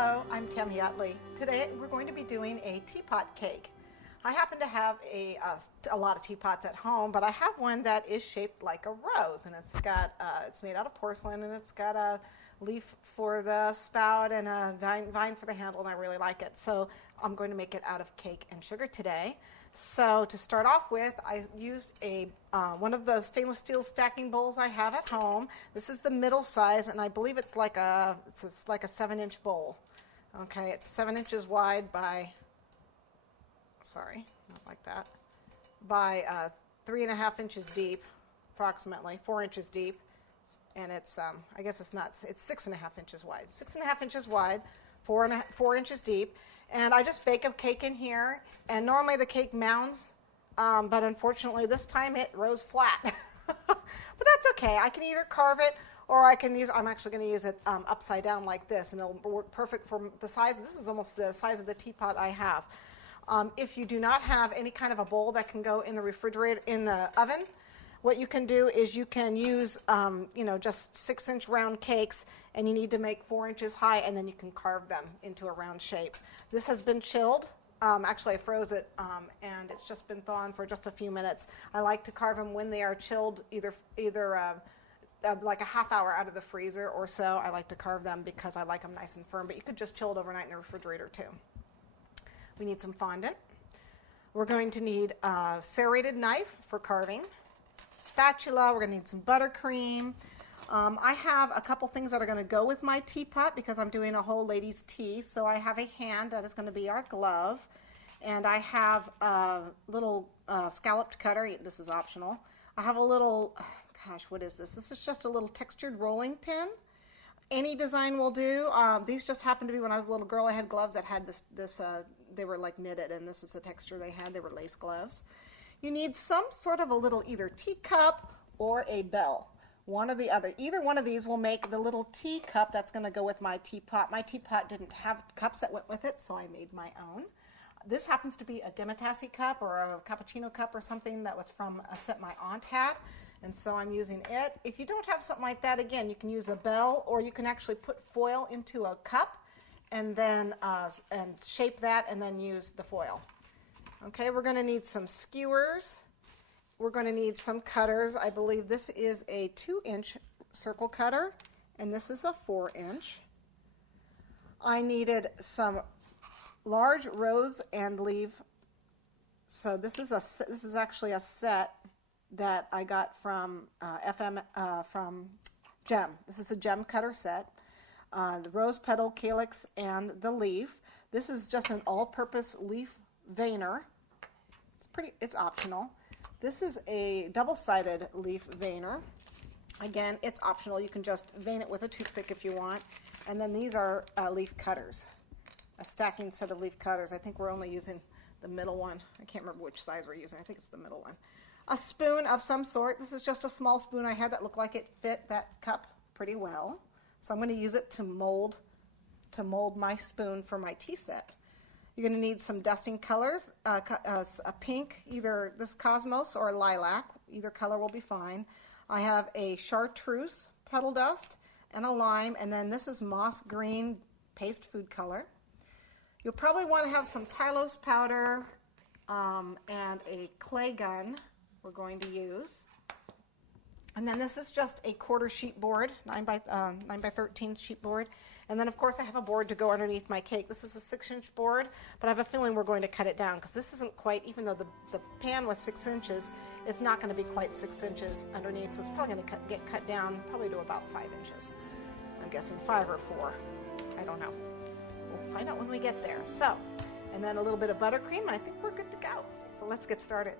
Hello, I'm Tami Utley. Today we're going to be doing a teapot cake. I happen to have a lot of teapots at home, but I have one that is shaped like a rose, and it's made out of porcelain, and it's got a leaf for the spout and a vine for the handle, and I really like it. So I'm going to make it out of cake and sugar today. So to start off with, I used one of the stainless steel stacking bowls I have at home. This is the middle size, and I believe it's like a 7-inch bowl. Okay, it's 7 inches wide by, sorry, not like that, by 3.5 inches deep, approximately 4 inches deep, and it's I guess it's 6.5 inches wide. 6.5 inches wide, 4 inches deep. And I just bake a cake in here, and normally the cake mounds, but unfortunately this time it rose flat. But that's okay. I can either carve it, or I'm actually going to use it upside down like this, and it'll work perfect for the size. This is almost the size of the teapot I have. If you do not have any kind of a bowl that can go in the refrigerator, in the oven, what you can do is you can use, just 6-inch round cakes, and you need to make 4 inches high, and then you can carve them into a round shape. This has been chilled. Actually, I froze it, and it's just been thawing for just a few minutes. I like to carve them when they are chilled, either like a half hour out of the freezer or so. I like to carve them because I like them nice and firm, but you could just chill it overnight in the refrigerator too. We need some fondant. We're going to need a serrated knife for carving. Spatula, we're going to need some buttercream. I have a couple things that are going to go with my teapot because I'm doing a whole ladies' tea. So I have a hand that is going to be our glove, and I have a little scalloped cutter. This is optional. I have a little, what is this? This is just a little textured rolling pin. Any design will do. These just happened to be when I was a little girl. I had gloves that had this they were like knitted, and this is the texture they had. They were lace gloves. You need some sort of a little either teacup or a bell, one or the other. Either one of these will make the little teacup that's going to go with my teapot. My teapot didn't have cups that went with it, so I made my own. This happens to be a demitasse cup or a cappuccino cup or something that was from a set my aunt had, and so I'm using it. If you don't have something like that, again, you can use a bell, or you can actually put foil into a cup and then and shape that and then use the foil. Okay, we're going to need some skewers. We're going to need some cutters. I believe this is a 2-inch circle cutter, and this is a 4-inch. I needed some large rose and leaf. So this is actually a set that I got from from Gem. This is a Gem cutter set. The rose petal, calyx, and the leaf. This is just an all-purpose leaf veiner. It's optional. This is a double-sided leaf veiner. Again, it's optional. You can just vein it with a toothpick if you want. And then these are leaf cutters, a stacking set of leaf cutters. I think we're only using the middle one. I can't remember which size we're using. I think it's the middle one. A spoon of some sort. This is just a small spoon I had that looked like it fit that cup pretty well. So I'm going to use it to mold my spoon for my tea set. You're going to need some dusting colors, a pink, either this Cosmos or lilac. Either color will be fine. I have a Chartreuse petal dust and a lime, and then this is moss green paste food color. You'll probably want to have some Tylose powder and a clay gun we're going to use. And then this is just a quarter sheet board, 9 by 13 sheet board. And then, of course, I have a board to go underneath my cake. This is a 6-inch board, but I have a feeling we're going to cut it down because this isn't quite, even though the pan was 6 inches, it's not going to be quite 6 inches underneath, so it's probably going to get cut down probably to about 5 inches. I'm guessing 5 or 4. I don't know. We'll find out when we get there. So, and then a little bit of buttercream, and I think we're good to go. So let's get started.